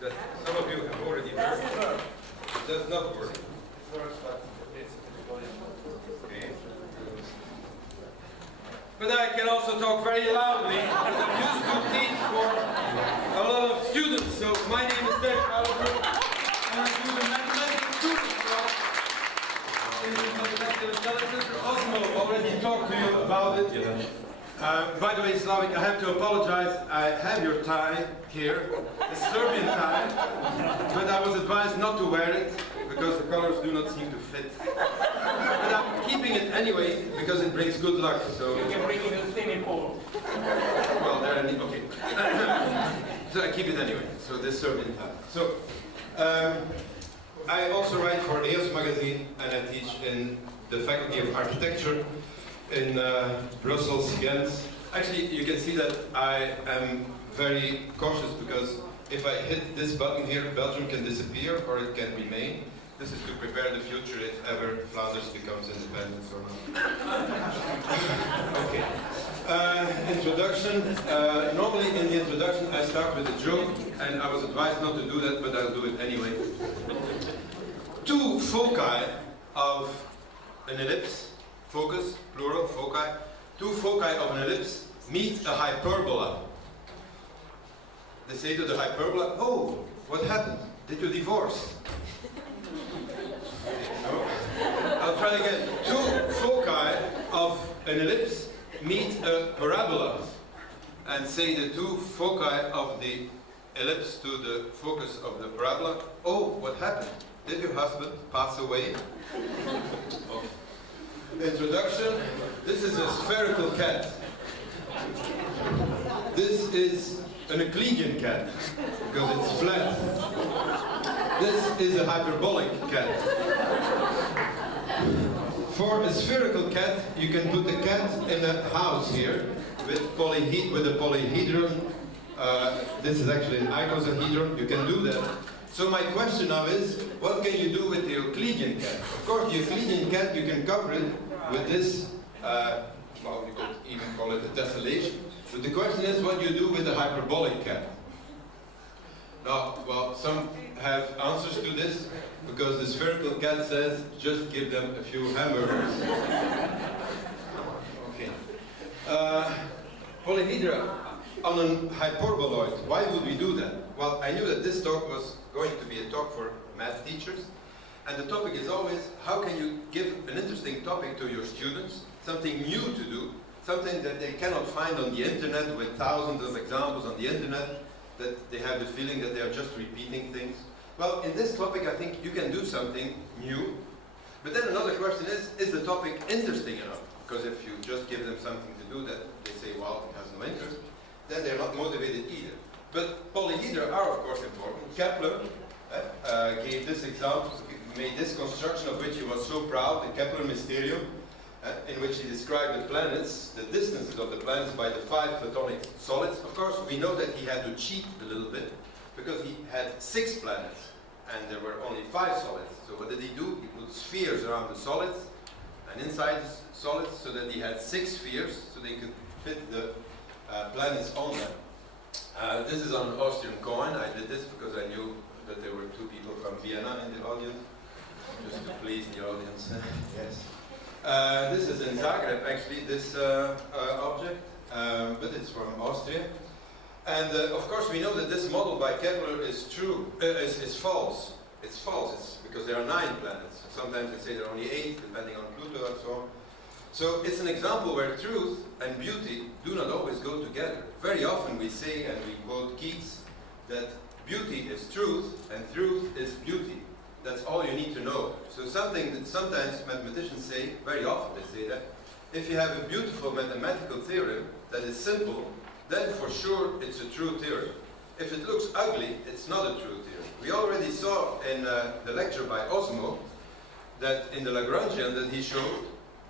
that some of you have already heard. It does not work. Okay. But I can also talk very loudly, and I'm used to teach for a lot of students. So my name is Dirk, and I do the mathematical students. In mathematical intelligence, Osmo already talked to you about it. By the way, Slavik, I have to apologize. I have your tie here, the Serbian tie, but I was advised not to wear it because the colors do not seem to fit. But I'm keeping it anyway because it brings good luck. So you can bring it to the swimming pool. Well, there are okay. So I keep it anyway. So this Serbian tie. So I also write for EOS magazine, and I teach in the Faculty of Architecture in Brussels, Ghent. Actually, you can see that I am very cautious because if I hit this button here, Belgium can disappear or it can remain. This is to prepare the future if ever Flanders becomes independent or not. Okay. Introduction. Normally in the introduction I start with a joke, and I was advised not to do that, but I'll do it anyway. Two foci of an ellipse, focus, plural, foci. Two foci of an ellipse meet a hyperbola. They say to the hyperbola, "Oh, what happened? Did you divorce?" No? I'll try again. Two foci of an ellipse meet a parabola, and say the two foci of the ellipse to the focus of the parabola, "Oh, what happened? Did your husband pass away?" Okay. Introduction. This is a spherical cat. This is an Euclidean cat, because it's flat. This is a hyperbolic cat. For a spherical cat, you can put the cat in a house here with a polyhedron. This is actually an icosahedron. You can do that. So my question now is, what can you do with the Euclidean cat? Of course, the Euclidean cat, you can cover it with this, well, you could even call it a tessellation. But the question is, what do you do with the hyperbolic cat? Now, well, some have answers to this, because the spherical cat says, just give them a few hamburgers. Okay. Polyhedra on a hyperboloid. Why would we do that? Well, I knew that this talk was going to be a talk for math teachers, and the topic is always, how can you give an interesting topic to your students, something new to do, something that they cannot find on the internet with thousands of examples on the internet, that they have the feeling that they are just repeating things. Well, in this topic, I think you can do something new. But then another question is the topic interesting enough? Because if you just give them something to do that they say, well, it has no interest, then they're not motivated either. But polyhedra are, of course, important. Kepler gave this example, made this construction of which he was so proud, the Kepler Mysterium, in which he described the planets, the distances of the planets by the 5 platonic solids. Of course, we know that he had to cheat a little bit, because he had 6 planets, and there were only 5 solids. So what did he do? He put spheres around the solids, and inside the solids, so that he had 6 spheres, so they could fit the planets on them. This is on an Austrian coin. I did this because I knew that there were 2 people from Vienna in the audience, just to please the audience. Yes. This is in Zagreb, actually, this object, but it's from Austria. And of course, we know that this model by Kepler is true, is false. It's false. It's because there are 9 planets. Sometimes they say there are only 8, depending on Pluto and so on. So it's an example where truth and beauty do not always go together. Very often we say, and we quote Keats, that beauty is truth and truth is beauty. That's all you need to know. So something that sometimes mathematicians say, very often they say that, if you have a beautiful mathematical theorem that is simple, then for sure it's a true theorem. If it looks ugly, it's not a true theorem. We already saw in the lecture by Osmo that in the Lagrangian that he showed,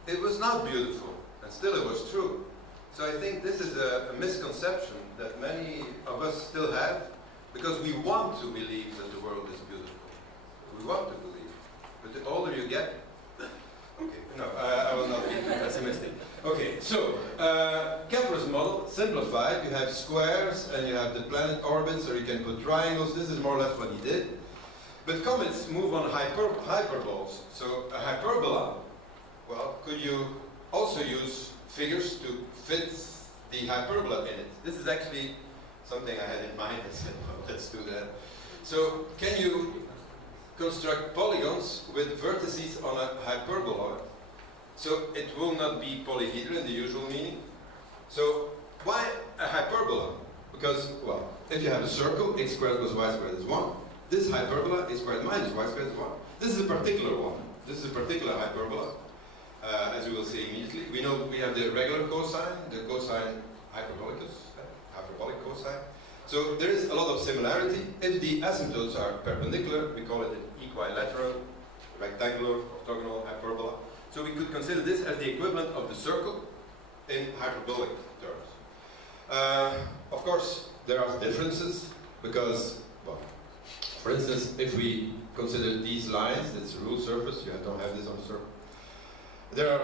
it was not beautiful, and still it was true. So I think this is a misconception that many of us still have, because we want to believe that the world is beautiful. We want to believe. But the older you get, okay, no, I will not be too pessimistic. Okay, so Kepler's model, simplified, you have squares and you have the planet orbits, or you can put triangles. This is more or less what he did. But comets move on hyperbolas. So a hyperbola, well, could you also use figures to fit the hyperbola in it? This is actually something I had in mind. I said, well, let's do that. So can you construct polygons with vertices on a hyperbola? So it will not be polyhedral in the usual meaning. So why a hyperbola? Because, well, if you have a circle, x squared plus y squared is 1. This hyperbola, x squared minus y squared is 1. This is a particular one. This is a particular hyperbola, as we will see immediately. We know we have the regular cosine, the cosine hyperbolicus, hyperbolic cosine. So there is a lot of similarity. If the asymptotes are perpendicular, we call it an equilateral, rectangular, orthogonal hyperbola. So we could consider this as the equivalent of the circle in hyperbolic terms. Of course, there are differences because, well, for instance, if we consider these lines, that's a rule surface, you don't have this on the circle. There are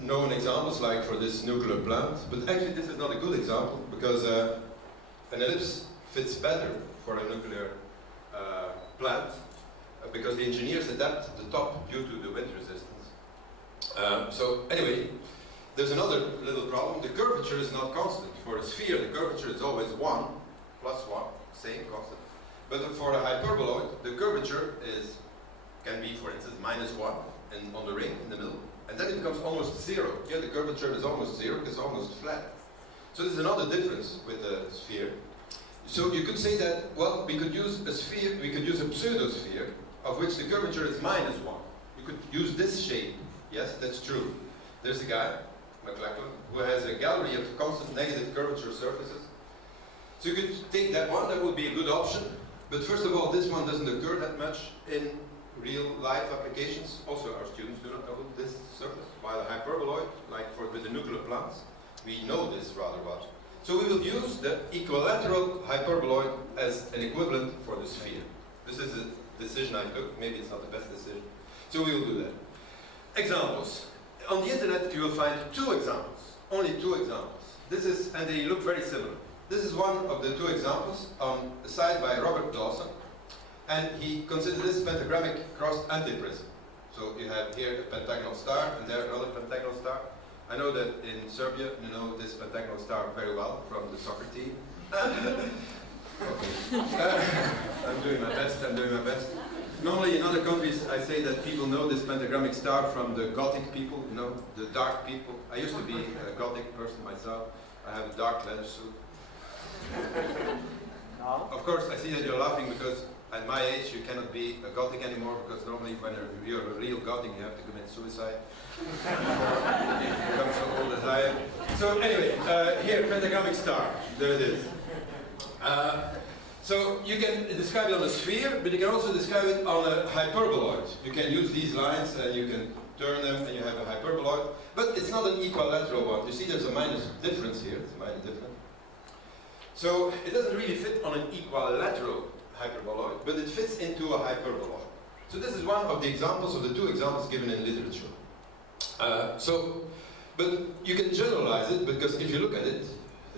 known examples like for this nuclear plant, but actually this is not a good example because an ellipse fits better for a nuclear plant because the engineers adapt the top due to the wind resistance. So anyway, there's another little problem. The curvature is not constant. For a sphere, the curvature is always 1 plus 1, same constant. But for a hyperboloid, the curvature can be, for instance, minus 1 on the ring in the middle. And then it becomes almost 0. Here the curvature is almost 0 because it's almost flat. So there's another difference with the sphere. So you could say that, well, we could use a sphere, we could use a pseudosphere of which the curvature is minus 1. You could use this shape. Yes, that's true. There's a guy, McLachlan, who has a gallery of constant negative curvature surfaces. So you could take that one, that would be a good option. But first of all, this one doesn't occur that much in real life applications. Also, our students do not know this surface. While a hyperboloid, like with the nuclear plants, we know this rather well. So we will use the equilateral hyperboloid as an equivalent for the sphere. This is a decision I took. Maybe it's not the best decision. So we will do that. Examples. On the internet you will find 2 examples. Only 2 examples. And they look very similar. This is one of the 2 examples on a site by Robert Dawson. And he considers this pentagrammic crossed antiprism. So you have here a pentagonal star and there another pentagonal star. I know that in Serbia you know this pentagonal star very well from the soccer team. I'm doing my best. Normally in other countries I say that people know this pentagrammic star from the Gothic people, you know, the dark people. I used to be a Gothic person myself. I have a dark lens suit. No. Of course, I see that you're laughing because at my age you cannot be a Gothic anymore because normally when you're a real Gothic you have to commit suicide. You become so old as I am. So anyway, here, pentagrammic star. There it is. So you can describe it on a sphere, but you can also describe it on a hyperboloid. You can use these lines and you can turn them and you have a hyperboloid. But it's not an equilateral one. You see there's a minus difference here. It's a minus difference. So it doesn't really fit on an equilateral hyperboloid, but it fits into a hyperboloid. So this is one of the examples of the 2 examples given in literature. But you can generalize it because if you look at it,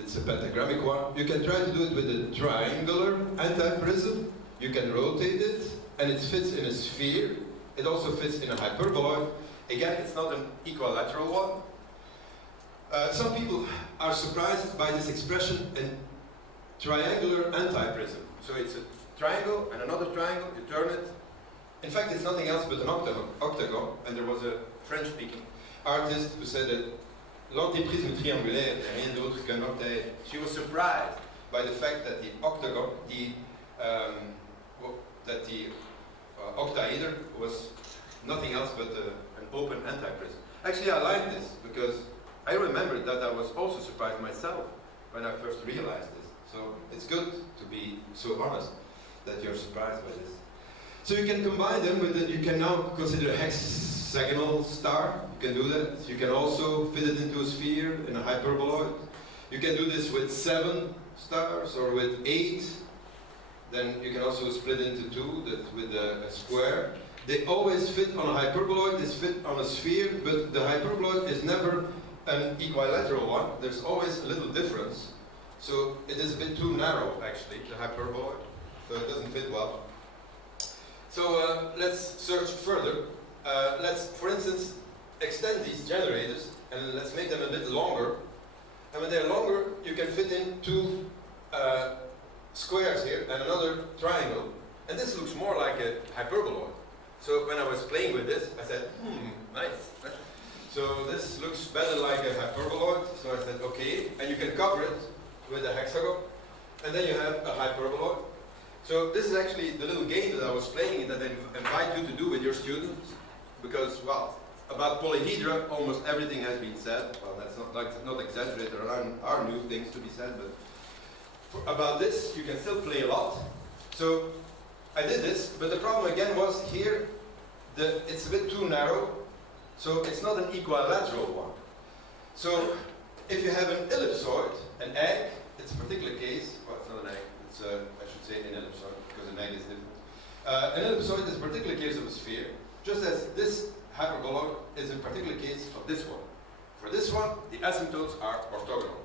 it's a pentagrammic one. You can try to do it with a triangular antiprism. You can rotate it, and it fits in a sphere. It also fits in a hyperboloid. Again, it's not an equilateral one. Some people are surprised by this expression in triangular antiprism. So it's a triangle and another triangle. You turn it. In fact, it's nothing else but an octagon. And there was a French-speaking artist who said that l'antiprisme triangulaire n'est rien d'autre qu'un octaèdre. She was surprised by the fact that the octagon, octaeder was nothing else but an open antiprism. Actually, I like this because I remembered that I was also surprised myself when I first realized this. So it's good to be so honest that you're surprised by this. So you can combine them with it. You can now consider a hexagonal star. You can do that. You can also fit it into a sphere in a hyperboloid. You can do this with 7 stars or with 8. Then you can also split into 2 with a square. They always fit on a hyperboloid. They fit on a sphere, but the hyperboloid is never an equilateral one, there's always a little difference. So it is a bit too narrow, actually, the hyperboloid. So it doesn't fit well. So let's search further. Let's, for instance, extend these generators and let's make them a bit longer. And when they're longer, you can fit in two squares here and another triangle. And this looks more like a hyperboloid. So when I was playing with this, I said, nice. So this looks better like a hyperboloid. So I said, okay. And you can cover it with a hexagon. And then you have a hyperboloid. So this is actually the little game that I was playing that I invite you to do with your students. Because, well, about polyhedra, almost everything has been said. Well, that's not exaggerated. There are new things to be said. But about this, you can still play a lot. So I did this, but the problem again was here, it's a bit too narrow, so it's not an equilateral one. So if you have an ellipsoid, an egg, it's a particular case, well, it's not an egg, it's I should say an ellipsoid, because an egg is different. An ellipsoid is a particular case of a sphere, just as this hyperboloid is a particular case of this one. For this one, the asymptotes are orthogonal.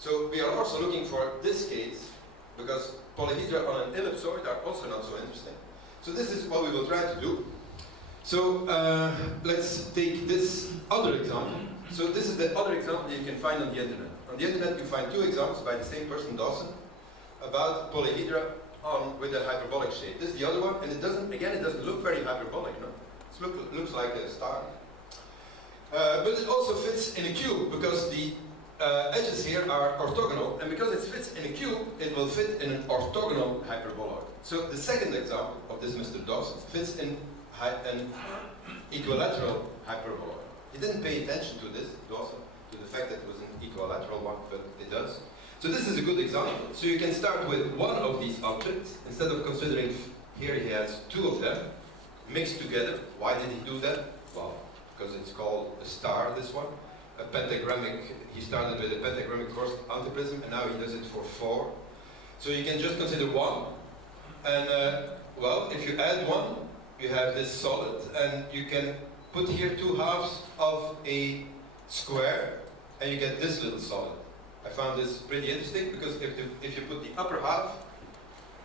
So we are also looking for this case, because polyhedra on an ellipsoid are also not so interesting. So this is what we will try to do. So let's take this other example. So this is the other example that you can find on the internet. On the internet you find two examples by the same person, Dawson, about polyhedra with a hyperbolic shape. This is the other one, and it doesn't look very hyperbolic, no? It looks like a star. But it also fits in a cube, because the edges here are orthogonal, and because it fits in a cube, it will fit in an orthogonal hyperboloid. So the second example of this Mr. Dawson fits in an equilateral hyperboloid. He didn't pay attention to this, Dawson, to the fact that it was an equilateral one, but it does. So this is a good example. So you can start with one of these objects, instead of considering, here he has two of them, mixed together. Why did he do that? Well, because it's called a star, this one. A pentagrammic, he started with a pentagrammic coarse antiprism, and now he does it for 4. So you can just consider one, and well, if you add one, you have this solid, and you can put here 2 halves of a square, and you get this little solid. I found this pretty interesting, because if you put the upper half,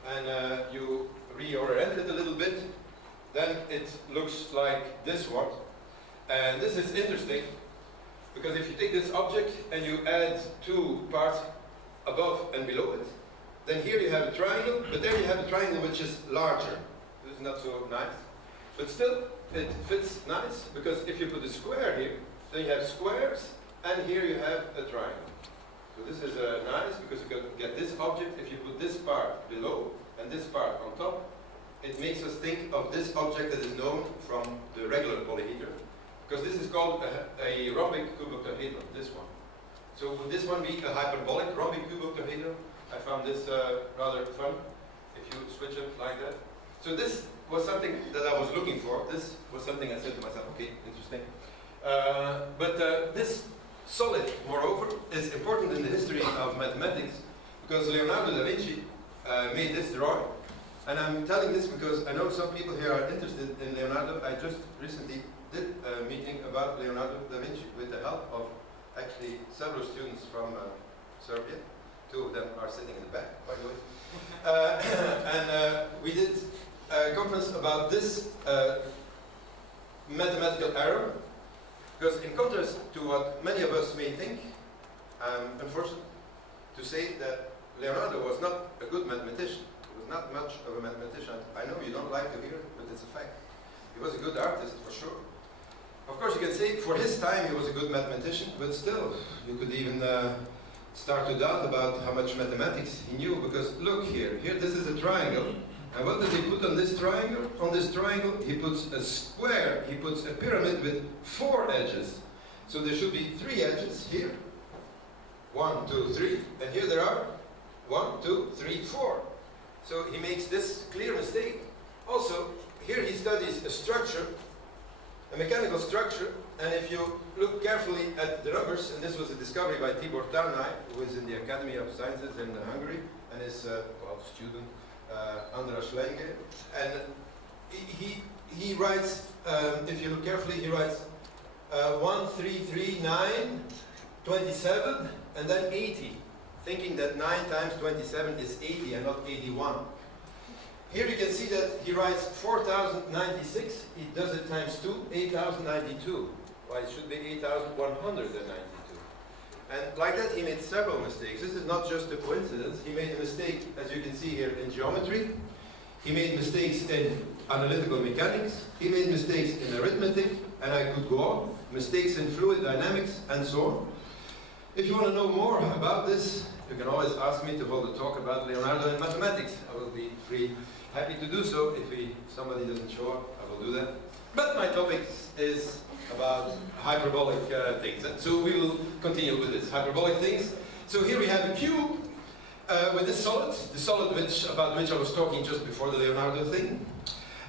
and you reorient it a little bit, then it looks like this one. And this is interesting, because if you take this object and you add 2 parts above and below it, then here you have a triangle, but there you have a triangle which is larger. This is not so nice. But still, it fits nice, because if you put a square here, then you have squares, and here you have a triangle. So this is nice, because you can get this object, if you put this part below and this part on top, it makes us think of this object that is known from the regular polyhedra. Because this is called a rhombic cuboctahedron, this one. So would this one be a hyperbolic rhombic cuboctahedron? I found this rather fun, if you switch it like that. So this was something that I was looking for. This was something I said to myself, okay, interesting. But this solid, moreover, is important in the history of mathematics, because Leonardo da Vinci made this drawing. And I'm telling this because I know some people here are interested in Leonardo. I just recently did a meeting about Leonardo da Vinci with the help of actually several students from Serbia. 2 of them are sitting in the back, by the way. And we did a conference about this mathematical error, because in contrast to what many of us may think, I'm unfortunate to say that Leonardo was not a good mathematician. He was not much of a mathematician. I know you don't like to hear it, but it's a fact. He was a good artist, for sure. Of course, you can say for his time he was a good mathematician, but still, you could even start to doubt about how much mathematics he knew, because look here, this is a triangle, and what does he put on this triangle? On this triangle, he puts a square, he puts a pyramid with 4 edges. So there should be 3 edges here. 1, 2, 3, and here there are 1, 2, 3, 4. So he makes this clear mistake. Also, here he studies a structure, a mechanical structure, and if you look carefully at the numbers, and this was a discovery by Tibor Tarnai, who is in the Academy of Sciences in Hungary, and his student, Andras Lenge, and he writes, if you look carefully, he writes 1, 3, 3, 9, 27, and then 80, thinking that 9 times 27 is 80 and not 81. Here you can see that he writes 4,096, he does it times 2, 8,092. Well, it should be 8,192. And like that, he made several mistakes. This is not just a coincidence. He made a mistake, as you can see here, in geometry. He made mistakes in analytical mechanics. He made mistakes in arithmetic, and I could go on. Mistakes in fluid dynamics, and so on. If you want to know more about this, you can always ask me to hold a talk about Leonardo and mathematics. I will be happy to do so. If somebody doesn't show up, I will do that. But my topic is about hyperbolic things. And so we will continue with this, hyperbolic things. So here we have a cube with this solid, the solid about which I was talking just before the Leonardo thing.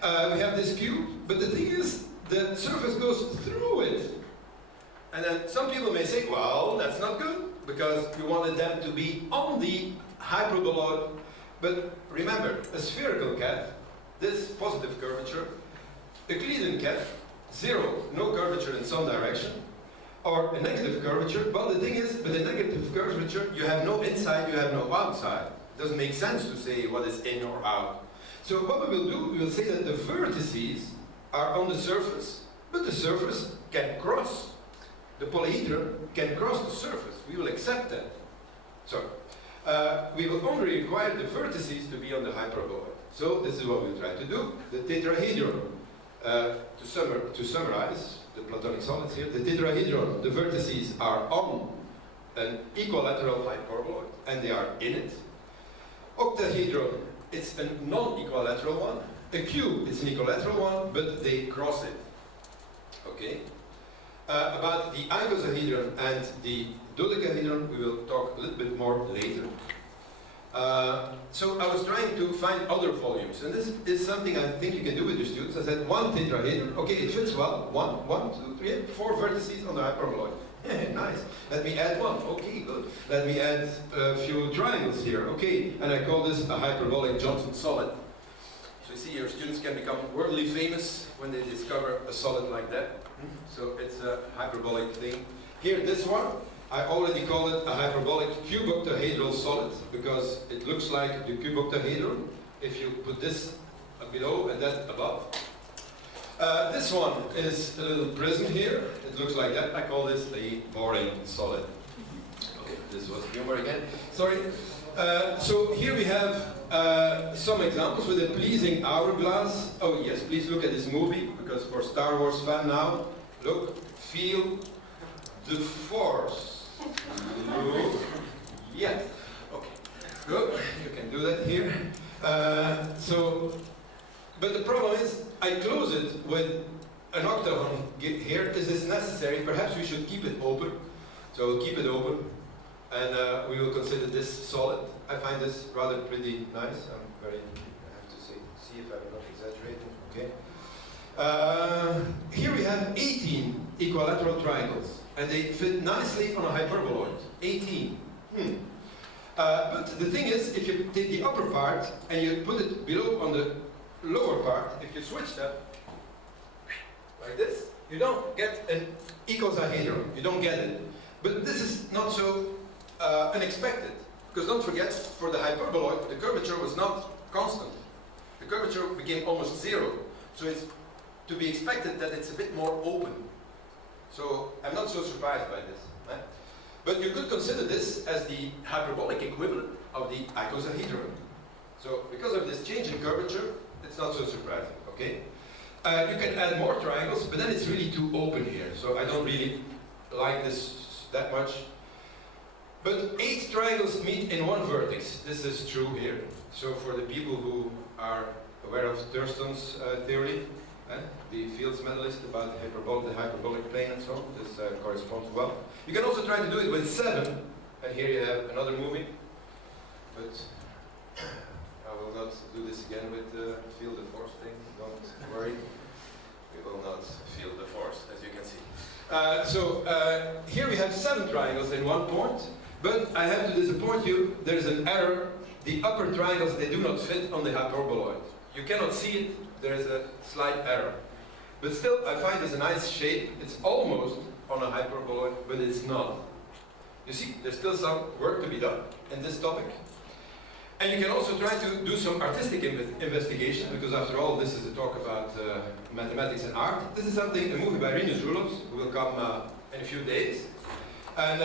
We have this cube, but the thing is, the surface goes through it. And then some people may say, well, that's not good, because you wanted them to be on the hyperboloid. But remember, a spherical cat, this positive curvature, Euclidean cat, 0, no curvature in some direction, or a negative curvature. Well, the thing is, with a negative curvature, you have no inside, you have no outside. It doesn't make sense to say what is in or out. So what we will do, we will say that the vertices are on the surface, but the surface can cross. The polyhedra can cross the surface. We will accept that. So, we will only require the vertices to be on the hyperboloid. So this is what we'll try to do. The tetrahedron, to summarize the Platonic solids here, the tetrahedron, the vertices are on an equilateral hyperboloid, and they are in it. Octahedron, it's a non-equilateral one. A cube, it's an equilateral one, but they cross it. Okay? About the icosahedron and the dodecahedron, we will talk a little bit more later. So I was trying to find other volumes, and this is something I think you can do with your students. I said one tetrahedron, okay, it fits well. 1, 2, 3, 4 vertices on the hyperboloid. Nice. Let me add one. Okay, good. Let me add a few triangles here. Okay, and I call this a hyperbolic Johnson solid. So you see, your students can become worldly famous when they discover a solid like that. So it's a hyperbolic thing. Here, this one, I already call it a hyperbolic cuboctahedral solid because it looks like the cuboctahedron if you put this below and that above. This one is a little prism here. It looks like that. I call this a boring solid. Okay, this was humor again. Sorry. So here we have some examples with a pleasing hourglass. Oh yes, please look at this movie, because for Star Wars fan now, look, feel the force. Look. Yeah. Okay. Good. You can do that here. But the problem is, I close it with an octagon here. Is this necessary? Perhaps we should keep it open. So we'll keep it open. And we will consider this solid. I find this rather pretty nice. I have to see if I'm not exaggerating. Okay. Here we have 18 equilateral triangles, and they fit nicely on a hyperboloid. 18. But the thing is, if you take the upper part and you put it below on the lower part, if you switch that like this, you don't get an icosahedron. You don't get it. But this is not so unexpected, because don't forget, for the hyperboloid, the curvature was not constant. The curvature became almost 0. So it's to be expected that it's a bit more open. So I'm not so surprised by this. Right? But you could consider this as the hyperbolic equivalent of the icosahedron. So because of this change in curvature, it's not so surprising. Okay? You can add more triangles, but then it's really too open here. So I don't really like this that much. But 8 triangles meet in one vertex. This is true here. So for the people who are aware of Thurston's theory, the Fields medalist about the hyperbolic plane and so on, this corresponds well. You can also try to do it with 7, and here you have another movie. But I will not do this again with the feel the force thing. Don't worry. We will not feel the force, as you can see. Here we have 7 triangles in one point. But I have to disappoint you, there's an error. The upper triangles, they do not fit on the hyperboloid. You cannot see it, there is a slight error. But still, I find it's a nice shape. It's almost on a hyperboloid, but it's not. You see, there's still some work to be done in this topic. And you can also try to do some artistic investigation, because after all, this is a talk about mathematics and art. This is a movie by Rinus Roelofs, who will come in a few days. And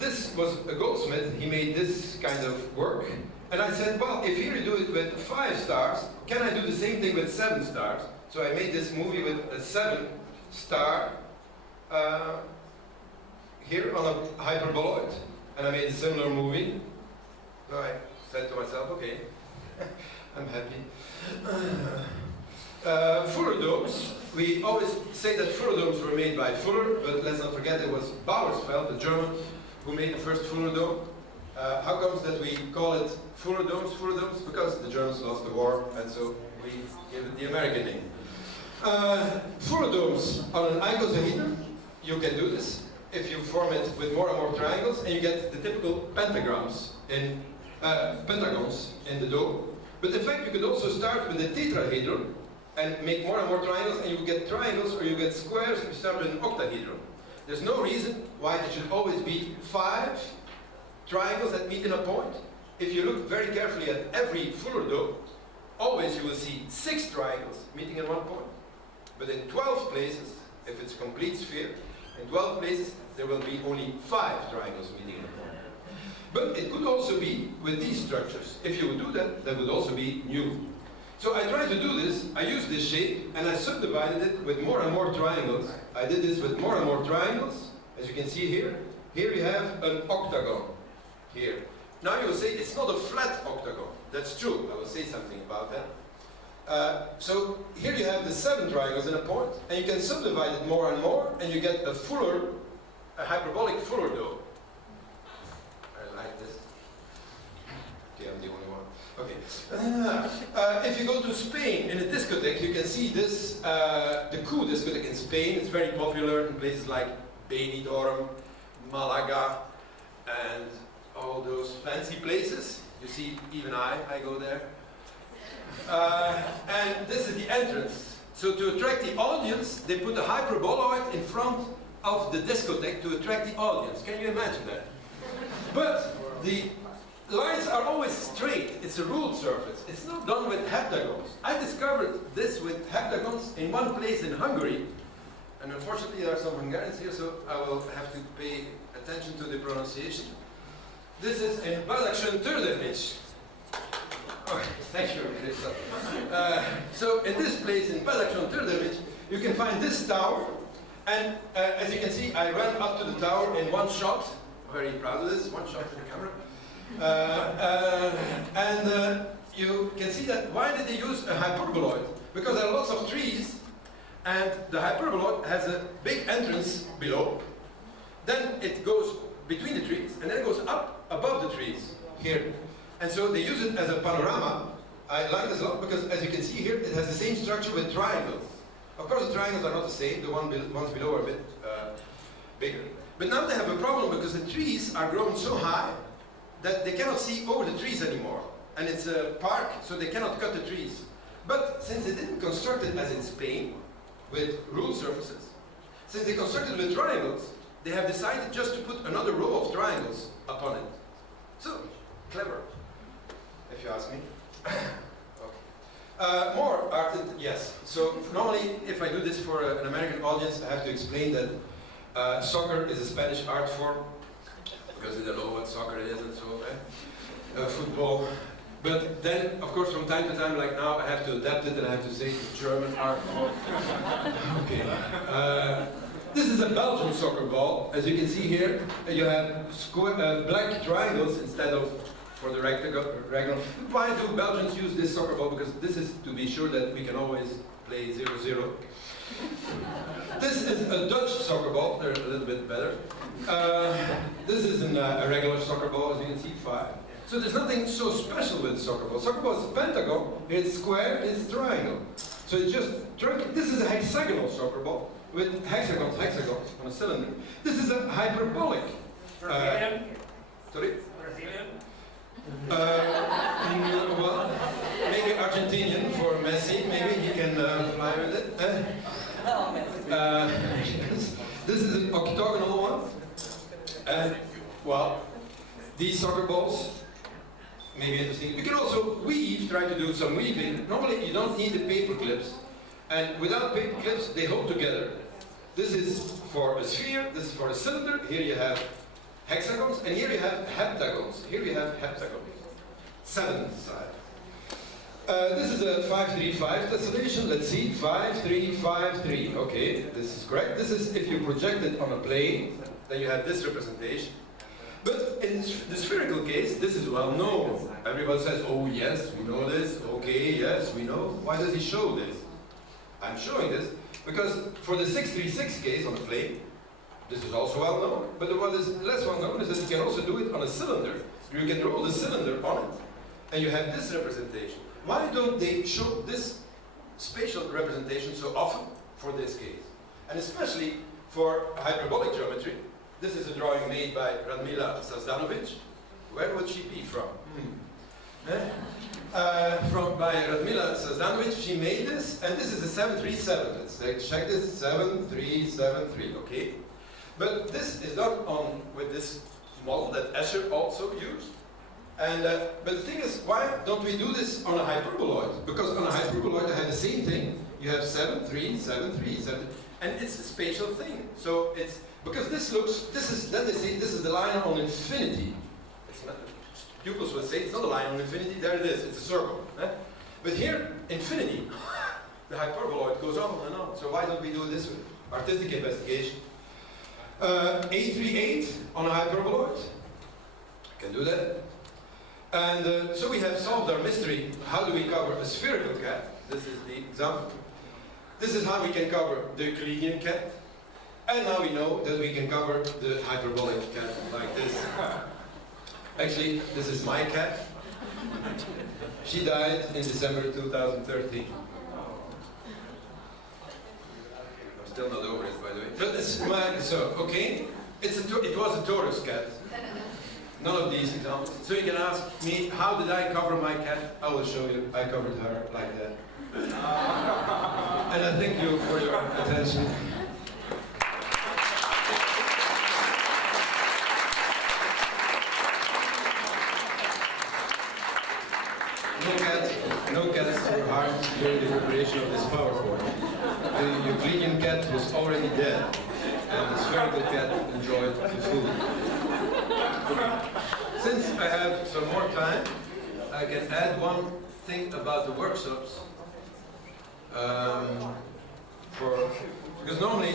this was a goldsmith. He made this kind of work. And I said, well, if here you do it with 5 stars, can I do the same thing with 7 stars? So I made this movie with a 7-star here on a hyperboloid. And I made a similar movie. So I said to myself, okay, I'm happy. Fuller domes. We always say that Fuller domes were made by Fuller, but let's not forget it was Bauersfeld, the German, who made the first Fuller dome. How comes that we call it Fuller domes? Fuller domes? Because the Germans lost the war, and so we gave it the American name. Fuller domes on an icosahedron, you can do this if you form it with more and more triangles, and you get the typical pentagons in the dome. But in fact, you could also start with a tetrahedron and make more and more triangles, and you get triangles or you get squares if you start with an octahedron. There's no reason why it should always be 5 triangles that meet in a point. If you look very carefully at every Fuller dome, always you will see 6 triangles meeting in one point. But in 12 places, if it's a complete sphere, in 12 places there will be only 5 triangles meeting in a point. But it could also be with these structures. If you would do that, that would also be new. So I tried to do this. I used this shape and I subdivided it with more and more triangles. I did this with more and more triangles. As you can see here, here you have an octagon. Here. Now you will say it's not a flat octagon. That's true. I will say something about that. So here you have the 7 triangles in a point, and you can subdivide it more and more, and you get a hyperbolic Fuller dome. I like this. Okay, I'm the only one. Okay. If you go to Spain in a discotheque, you can see this, the Coup discotheque in Spain. It's very popular in places like Benidorm, Malaga, and all those fancy places. You see, even I go there. And this is the entrance. So to attract the audience, they put a hyperboloid in front of the discotheque to attract the audience. Can you imagine that? But the lines are always straight. It's a ruled surface. It's not done with heptagons. I discovered this with heptagons in one place in Hungary. And unfortunately, there are some Hungarians here, so I will have to pay attention to the pronunciation. This is in Badacsony-Tőrdemény. Oh, thank you, Christoph. So in this place in Badacsony-Tőrdemény, you can find this tower. And as you can see, I ran up to the tower in one shot. Very proud of this, one shot to the camera. You can see that, why did they use a hyperboloid? Because there are lots of trees, and the hyperboloid has a big entrance below. Then it goes between the trees, and then it goes up above the trees, here. And so they use it as a panorama. I like this a lot because, as you can see here, it has the same structure with triangles. Of course, the triangles are not the same. The ones below are a bit bigger. But now they have a problem because the trees are grown so high that they cannot see over the trees anymore. And it's a park, so they cannot cut the trees. But since they didn't construct it as in Spain, with ruled surfaces, since they constructed it with triangles, they have decided just to put another row of triangles upon it. So, clever, if you ask me. Okay. More art, yes. So normally, if I do this for an American audience, I have to explain that soccer is a Spanish art form, because they don't know what soccer is and so, football. But then, of course, from time to time, like now, I have to adapt it and I have to say it's German art form. Okay. This is a Belgian soccer ball. As you can see here, you have black triangles instead of for the rectangle. Why do Belgians use this soccer ball? Because this is to be sure that we can always play 0-0. This is a Dutch soccer ball. They're a little bit better. This is a regular soccer ball, as you can see, 5. So there's nothing so special with the soccer ball. Soccer ball is a pentagon, it's square, it's triangle. So it's just triangle. This is a hexagonal soccer ball with hexagons on a cylinder. This is a hyperbolic. Brazilian? Sorry? Brazilian? Well, maybe Argentinian for Messi, maybe he can fly with it. This is an octagonal one. And, well, these soccer balls may be interesting. You can also weave, try to do some weaving. Normally you don't need the paper clips. And without paper clips, they hold together. This is for a sphere, this is for a cylinder. Here you have hexagons, and here you have heptagons. Here you have heptagons. 7 side. This is a 5-3-5 tessellation. Let's see, 5-3-5-3. Okay, this is correct. This is if you project it on a plane, then you have this representation. But in the spherical case, this is well known. Everyone says, oh yes, we know this. Okay, yes, we know. Why does he show this? I'm showing this because for the 636 case on a plane, this is also well known. But what is less well known is that you can also do it on a cylinder. You can roll the cylinder on it, and you have this representation. Why don't they show this spatial representation so often for this case? And especially for hyperbolic geometry. This is a drawing made by Radmila Sazdanovic. Where would she be from? By Radmila Sazdanovic, she made this, and this is a 737. Let's check this, 7373, okay? But this is done on with this model that Escher also used. And, but the thing is, why don't we do this on a hyperboloid? Because on a hyperboloid I have the same thing. You have 7, 3, 7, 3, 7, and it's a spatial thing. So it's, because this looks, this is, then they say this is the line on infinity. It's not, pupils would say it's not a line on infinity, there it is, it's a circle. But here, infinity, the hyperboloid goes on and on. So why don't we do this with artistic investigation? 838 on a hyperboloid. I can do that. And so we have solved our mystery. How do we cover a spherical cat? This is the example. This is how we can cover the Euclidean cat. And now we know that we can cover the hyperbolic cat like this. Actually, this is my cat. She died in December 2013. I'm still not over it, by the way. But it's my, so, okay. It was a Taurus cat. None of these examples. So you can ask me, how did I cover my cat? I will show you. I covered her like that. And I thank you for your attention. No cats were harmed during the preparation of this PowerPoint. The Euclidean cat was already dead, and the spherical cat enjoyed the food. Since I have some more time, I can add one thing about the workshops. Because normally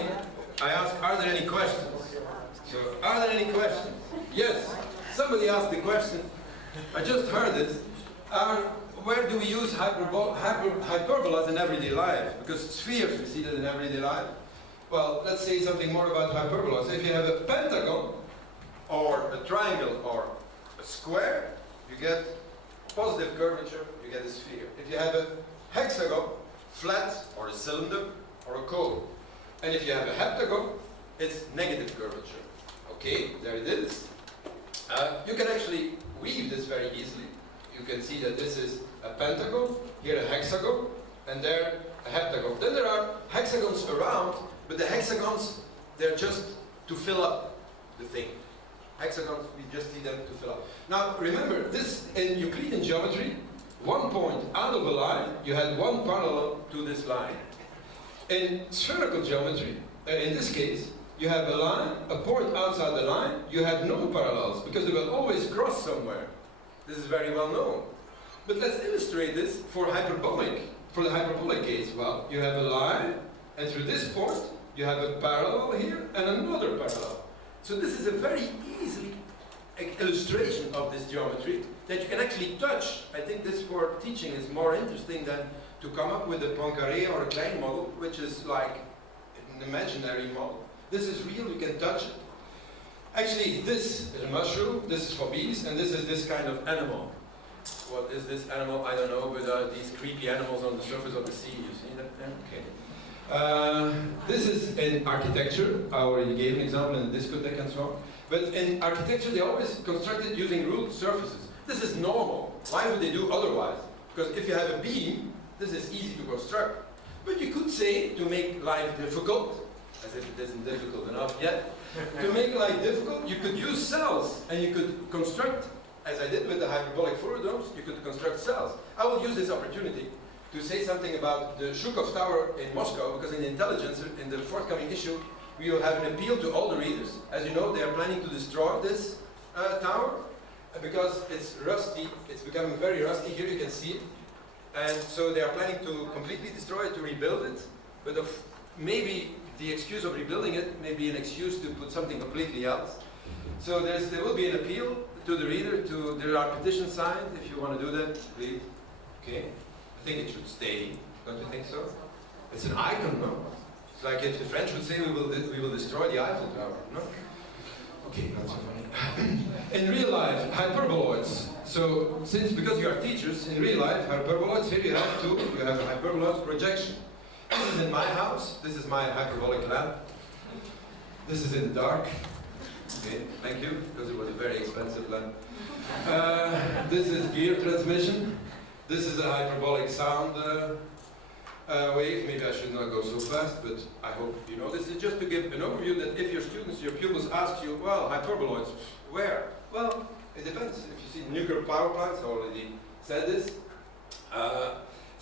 I ask, are there any questions? So, are there any questions? Yes, somebody asked the question. I just heard it. Where do we use hyperbolas in everyday life? Because spheres, we see that in everyday life. Well, let's say something more about hyperbolas. If you have a pentagon, or a triangle, or a square, you get positive curvature, you get a sphere. If you have a hexagon, flat, or a cylinder, or a cone. And if you have a heptagon, it's negative curvature. Okay, there it is. You can actually weave this very easily. You can see that this is a pentagon, here a hexagon, and there a heptagon. Then there are hexagons around, but the hexagons, they're just to fill up the thing. Hexagons, we just need them to fill up. Now, remember, this in Euclidean geometry, one point out of a line, you had one parallel to this line. In spherical geometry, in this case, you have a line, a point outside the line, you have no parallels, because they will always cross somewhere. This is very well known. But let's illustrate this for hyperbolic. For the hyperbolic case, well, you have a line, and through this point, you have a parallel here, and another parallel. So this is a very easy illustration of this geometry that you can actually touch. I think this for teaching is more interesting than to come up with a Poincaré or a Klein model, which is like an imaginary model. This is real, you can touch it. Actually, this is a mushroom, this is for bees, and this is this kind of animal. What is this animal? I don't know, but these creepy animals on the surface of the sea, you see that? Okay. This is in architecture. I already gave an example in the discotheque and so on. But in architecture, they always construct it using ruled surfaces. This is normal. Why would they do otherwise? Because if you have a beam, this is easy to construct. But you could say, to make life difficult, as if it isn't difficult enough yet, to make life difficult, you could use cells, and you could construct, as I did with the hyperbolic Fourier domes, you could construct cells. I will use this opportunity to say something about the Zhukov Tower in Moscow, because in Intelligence, in the forthcoming issue, we will have an appeal to all the readers. As you know, they are planning to destroy this tower, because it's rusty, it's becoming very rusty. Here you can see it. And so they are planning to completely destroy it, to rebuild it. But maybe the excuse of rebuilding it may be an excuse to put something completely else. So there will be an appeal to the reader. There are petitions signed. If you want to do that, please. Okay. I think it should stay. Don't you think so? It's an icon, no? It's like if the French would say we will destroy the Eiffel Tower, no? Okay, not so funny. In real life, hyperboloids. So, because you are teachers, in real life, hyperboloids, here you have two. You have a hyperboloid projection. This is in my house. This is my hyperbolic lamp. This is in the dark. Okay, thank you, because it was a very expensive lamp. This is gear transmission. This is a hyperbolic sound wave. Maybe I should not go so fast, but I hope you know. This is just to give an overview that if your students, your pupils ask you, well, hyperboloids, where? Well, it depends. If you see nuclear power plants, I already said this.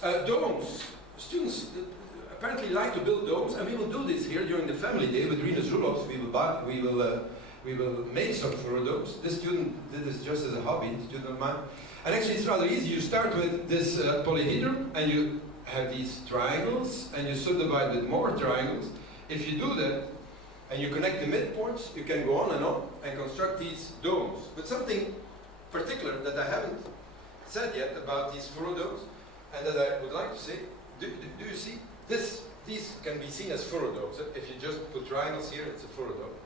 Domes. Students apparently like to build domes, and we will do this here during the family day with Rinus Rulops. We will make some Fourier domes. This student did this just as a hobby, student of mine. And actually it's rather easy. You start with this polyhedra, and you have these triangles, and you subdivide with more triangles. If you do that, and you connect the midpoints, you can go on and construct these domes. But something particular that I haven't said yet about these Fourier domes, and that I would like to say, do you see? These can be seen as Fourier domes. If you just put triangles here, it's a Fourier dome.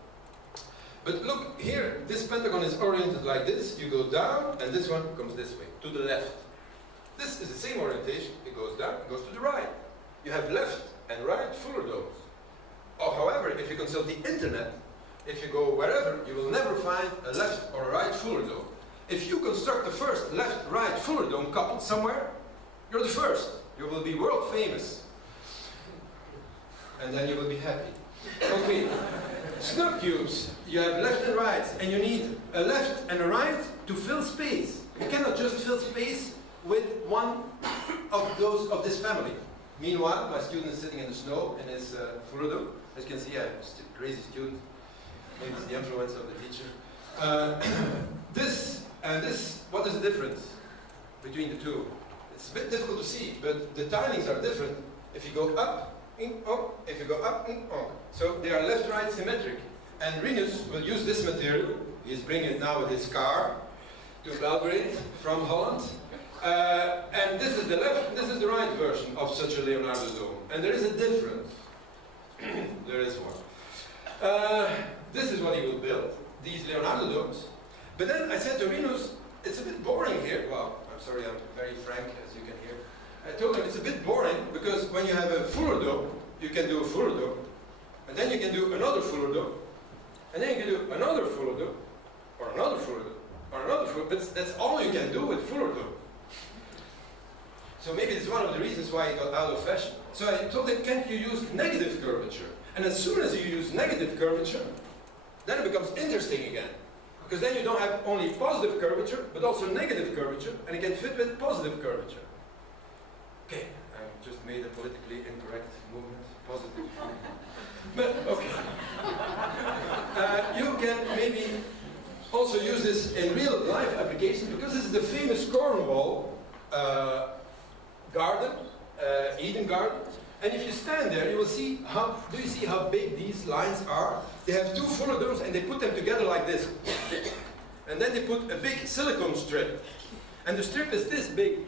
But look, here, this pentagon is oriented like this. You go down, and this one comes this way, to the left. This is the same orientation. It goes down, it goes to the right. You have left and right Fourier domes. Or however, if you consult the internet, if you go wherever, you will never find a left or a right Fourier dome. If you construct the first left-right Fourier dome coupled somewhere, you're the first. You will be world famous. And then you will be happy. Okay, snug cubes. You have left and right, and you need a left and a right to fill space. You cannot just fill space with one of this family. Meanwhile, my student is sitting in the snow in his Fourier dome. As you can see, I'm a crazy student. Maybe it's the influence of the teacher. This and this, what is the difference between the two? It's a bit difficult to see, but the timings are different. If you go up, if you go up, so they are left-right symmetric. And Rinus will use this material. He's bringing it now with his car to Belgrade from Holland. And this is the left, this is the right version of such a Leonardo dome. And there is a difference. There is one. This is what he will build, these Leonardo domes. But then I said to Rinus, it's a bit boring here. Well, I'm sorry, I'm very frank, as you can hear. I told him it's a bit boring because when you have a Fourier dome, you can do a Fourier dome, and then you can do another Fourier dome, and then you can do another Fourier dome, or another Fourier dome, or another Fourier dome. But that's all you can do with Fourier dome. So maybe it's one of the reasons why it got out of fashion. So I told him, can't you use negative curvature? And as soon as you use negative curvature, then it becomes interesting again. Because then you don't have only positive curvature, but also negative curvature, and it can fit with positive curvature. Okay, I just made a politically incorrect movement, positive. But, okay. You can maybe also use this in real life applications, because this is the famous Cornwall garden, Eden garden. And if you stand there, you will see do you see how big these lines are? They have two Fourier domes and they put them together like this. And then they put a big silicone strip. And the strip is this big.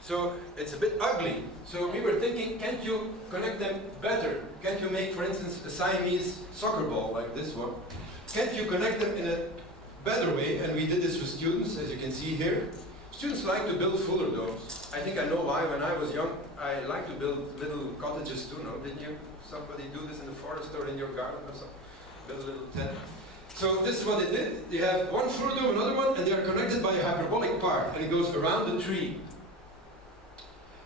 So it's a bit ugly. So we were thinking, can't you connect them better? Can't you make, for instance, a Siamese soccer ball like this one? Can't you connect them in a better way? And we did this with students, as you can see here. Students like to build Fourier domes. I think I know why. When I was young, I liked to build little cottages too, no? Didn't you? Somebody do this in the forest or in your garden or something? Build a little tent. So this is what they did. They have one Fourier dome, another one, and they are connected by a hyperbolic part, and it goes around the tree.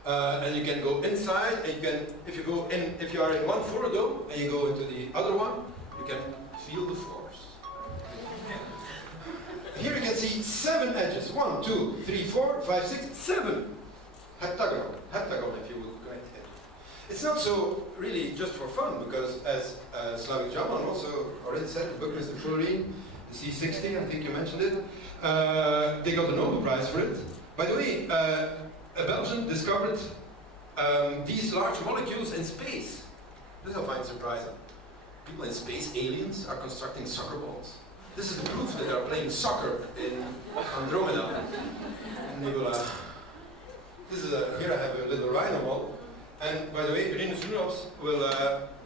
And you can go inside, and you can, if you are in one floor dome, and you go into the other one, you can feel the floors. Here you can see 7 edges. 1, 2, 3, 4, 5, 6, 7. Heptagon, if you would correct it. It's not so really just for fun, because as Slavik Jaman also already said, the book Mr. Fullerene, the C60, I think you mentioned it, they got the Nobel Prize for it. By the way, a Belgian discovered these large molecules in space. This I find surprising. People in space, aliens, are constructing soccer balls. This is the proof that they are playing soccer in Andromeda. Nebula. Here I have a little rhino ball. And by the way, Rinus Runops will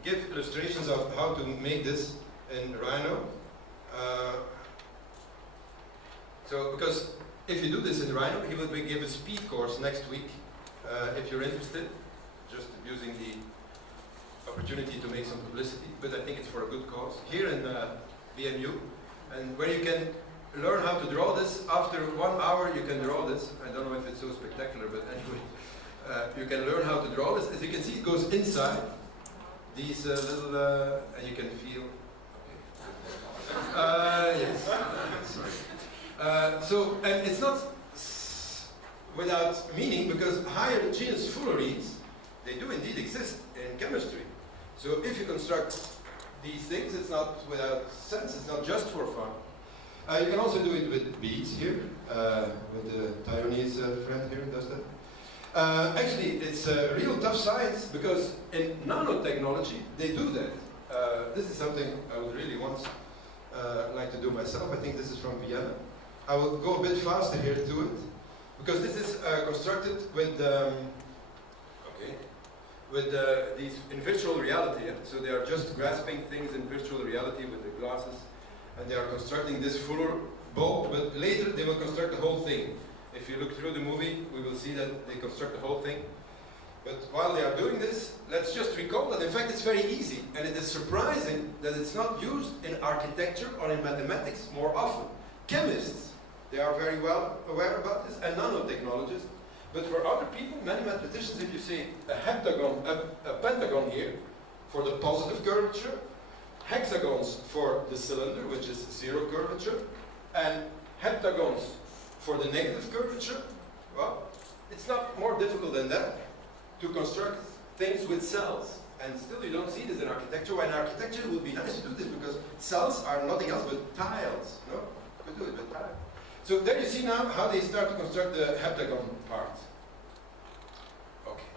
give illustrations of how to make this in Rhino. Because if you do this in Rhino, he will give a speed course next week, if you're interested, just using the opportunity to make some publicity, but I think it's for a good cause. Here in BMU, and where you can learn how to draw this. After 1 hour you can draw this. I don't know if it's so spectacular, but anyway, you can learn how to draw this. As you can see, it goes inside these little, and you can feel, okay. Yes, sorry. And it's not without meaning, because higher genus fullerenes, they do indeed exist in chemistry. So if you construct these things, it's not without sense, it's not just for fun. You can also do it with beads here, with the Taiwanese friend here does that. Actually, it's real tough science, because in nanotechnology, they do that. This is something I would really like to do myself. I think this is from Vienna. I will go a bit faster here to do it, because this is constructed with these in virtual reality. Yeah? So they are just grasping things in virtual reality with the glasses, and they are constructing this fuller bulb, but later they will construct the whole thing. If you look through the movie, we will see that they construct the whole thing. But while they are doing this, let's just recall that in fact it's very easy, and it is surprising that it's not used in architecture or in mathematics more often. Chemists, they are very well aware about this, and nanotechnologists. But for other people, many mathematicians, if you say a pentagon here for the positive curvature, hexagons for the cylinder, which is zero curvature, and heptagons for the negative curvature, well, it's not more difficult than that to construct things with cells. And still you don't see this in architecture. Well, in architecture it would be nice to do this, because cells are nothing else but tiles. No? You could do it with tiles. So there you see now how they start to construct the heptagon part. Okay,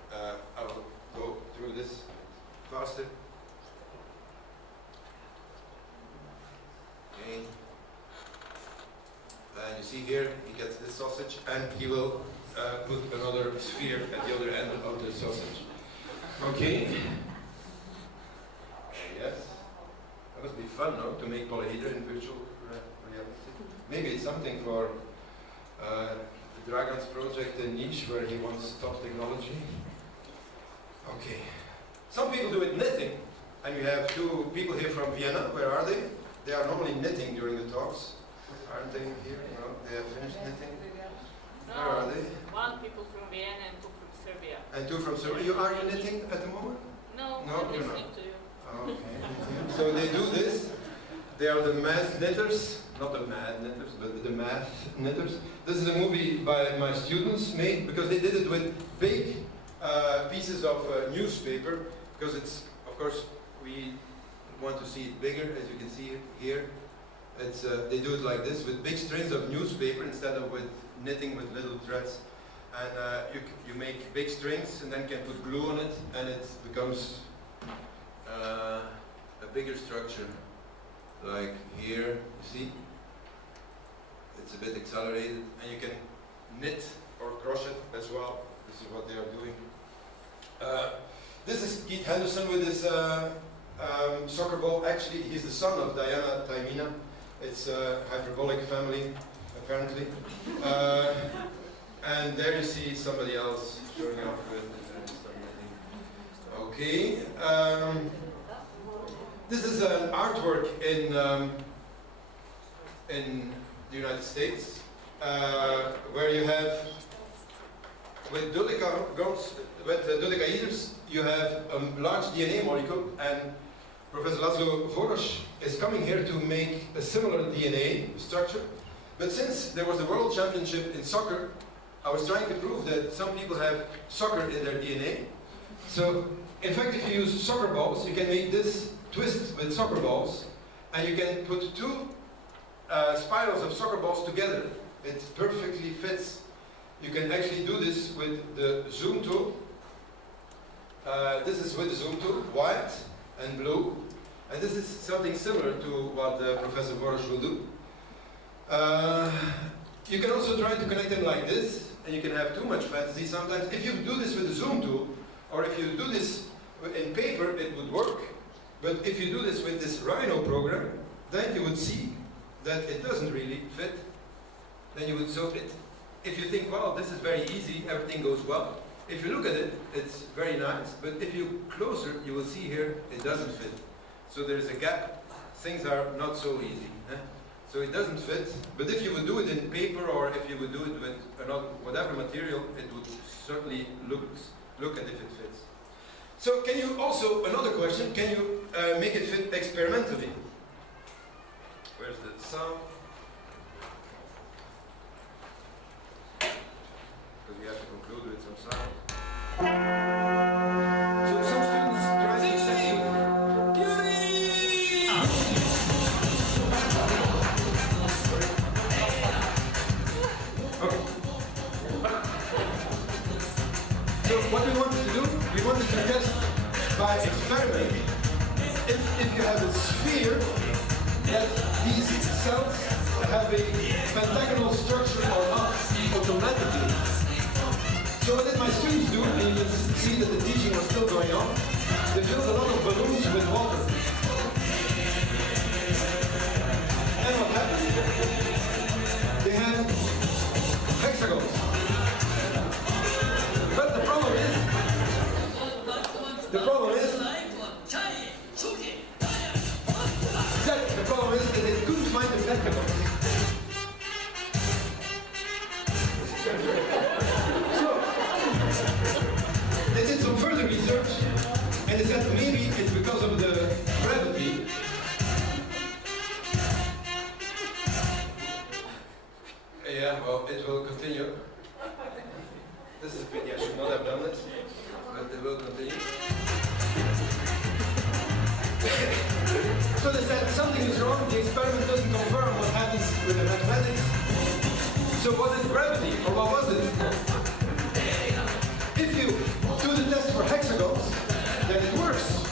I will go through this faster. Okay. And you see here, he gets this sausage, and he will put another sphere at the other end of the sausage. Okay. Yes. That must be fun, no? To make polyhedra in virtual reality. Maybe it's something for the Dragon's project in Niche, where he wants top technology. Okay. Some people do it knitting, and we have 2 people here from Vienna. Where are they? They are normally knitting during the talks. Aren't they here? No, they have finished knitting. No, Where are they? 1 people from Vienna and 2 from Serbia. And 2 from Serbia. Are you knitting at the moment? No, No, I'm you're listening not. to you. Okay. So they do this. They are the math knitters. Not the mad knitters, but the math knitters. This is a movie by my students made, because they did it with big pieces of newspaper, because it's, of course, we want to see it bigger, as you can see it here. It's, they do it like this, with big strings of newspaper instead of with knitting with little threads. And you make big strings, and then can put glue on it, and it becomes a bigger structure. Like here, you see? It's a bit accelerated, and you can knit or crochet as well. This is what they are doing. This is Keith Henderson with his soccer ball. Actually, he's the son of Diana Taimina. It's a Hyperbolic family, apparently. And there you see somebody else showing up with something. Okay. This is an artwork in the United States, where you have with dodecahedrons, you have a large DNA molecule, and Professor Laszlo Voros is coming here to make a similar DNA structure. But since there was a world championship in soccer, I was trying to prove that some people have soccer in their DNA. So, in fact, if you use soccer balls, you can make this twist with soccer balls, and you can put two spirals of soccer balls together. It perfectly fits. You can actually do this with the zoom tool. This is with the zoom tool, white and blue. And this is something similar to what Professor Voros will do. You can also try to connect them like this, and you can have too much fantasy sometimes. If you do this with the zoom tool, or if you do this in paper, it would work. But if you do this with this Rhino program, then you would see that it doesn't really fit. Then you would solve it. If you think, well, this is very easy, everything goes well. If you look at it, it's very nice. But if you closer, you will see here, it doesn't fit. So there is a gap. Things are not so easy. So it doesn't fit. But if you would do it in paper, or if you would do it with whatever material, it would certainly look at if it fits. So can you also, another question, can you make it fit experimentally? Where's the sound? Because we have to conclude with some sound. So some students try to test it. Okay. So what we wanted to do, we wanted to test by experiment if you have a sphere that these cells have a pentagonal structure or not automatically. So what did my students do? And you can see that the teaching was still going on. They filled a lot of balloons with water. And what happened? They had hexagons. But the problem is that they couldn't find the pentagons. So they did some further research, and they said maybe it's because of the gravity. Yeah, well, it will continue. This is a pity, I should not have done this, but it will continue. So they said something is wrong, the experiment doesn't confirm what happens with the mathematics. So was it gravity, or what was it? If you do the test for hexagons, then it works.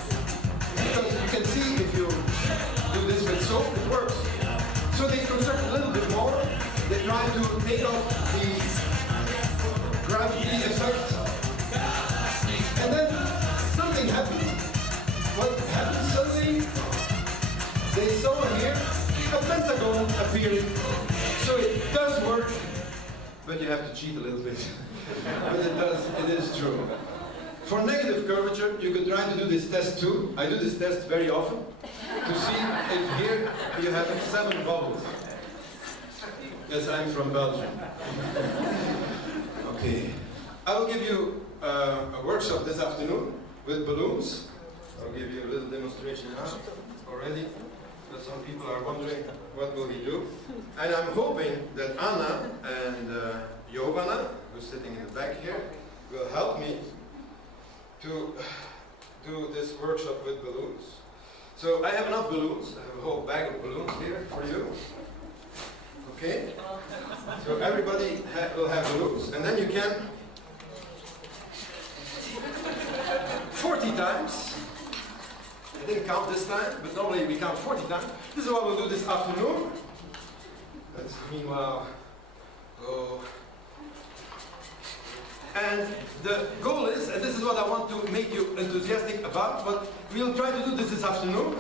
Because you can see if you do this with soap, it works. So they construct a little bit more. They try to take off the gravity effect. And then something happened. What happened suddenly? They saw here a pentagon appearing. So it does work, but you have to cheat a little bit. But it is true. For negative curvature, you could try to do this test too. I do this test very often to see if here you have 7 bubbles. Yes, I'm from Belgium. Okay. I will give you a workshop this afternoon with balloons. I'll give you a little demonstration now already. But some people are wondering what will he do. And I'm hoping that Anna and Jovana, who's sitting in the back here, will help me to do this workshop with balloons. So I have enough balloons. I have a whole bag of balloons here for you. Okay? So everybody will have balloons. And then you can 40 times. I didn't count this time, but normally we count 40 times. This is what we'll do this afternoon. Let's meanwhile go. And the goal is, and this is what I want to make you enthusiastic about, but we'll try to do this afternoon.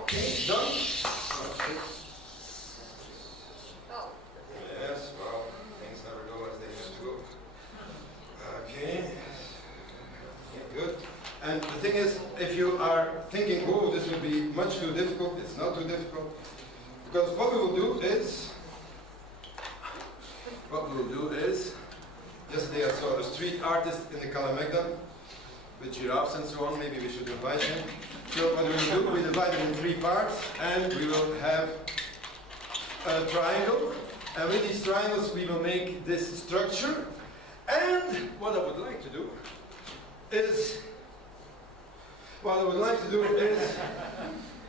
Okay, done. Yes, well, things never go as they have to go. Okay. Good. And the thing is, if you are thinking, oh, this will be much too difficult, it's not too difficult. Because what we will do is, street artist in the Kalamegdan with giraffes and so on. Maybe we should invite him. So what we will do, we divide it in 3 parts, and we will have a triangle. And with these triangles, we will make this structure. And what I would like to do is,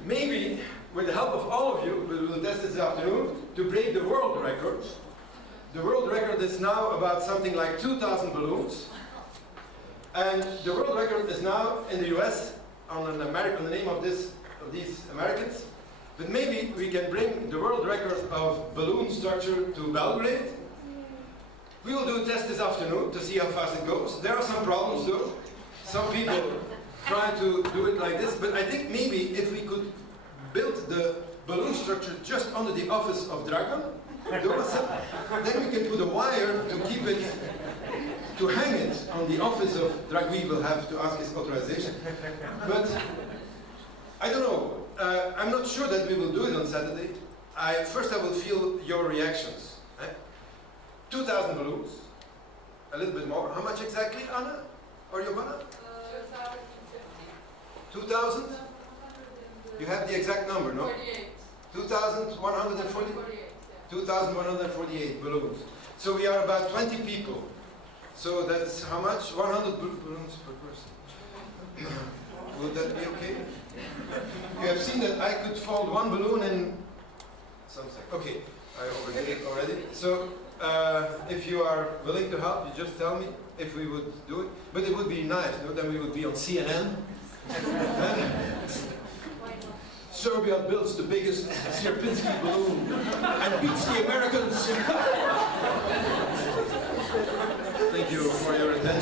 maybe, with the help of all of you, we will test this afternoon, to break the world record. The world record is now about something like 2,000 balloons. And the world record is now in the US on the name of these Americans. But maybe we can bring the world record of balloon structure to Belgrade. We will do a test this afternoon to see how fast it goes. There are some problems though. Some people try to do it like this, but I think maybe if we could build the balloon structure just under the office of Dragan, then we can put a wire to keep it, to hang it on the office of Dragan. We will have to ask his authorization. But I don't know. I'm not sure that we will do it on Saturday. First I will feel your reactions. 2,000 balloons, a little bit more. How much exactly, Anna or Giovanna? 2,000? You have the exact number, no? 2,140? 2,148 balloons. So we are about 20 people. So that's how much? 100 balloons per person. Would that be okay? You have seen that I could fold 1 balloon in some seconds. Okay, I overdid it already. So if you are willing to help, you just tell me if we would do it. But it would be nice, no? Then we would be on CNN. Serbia builds the biggest Sierpinski balloon and beats the Americans. Thank you for your attention.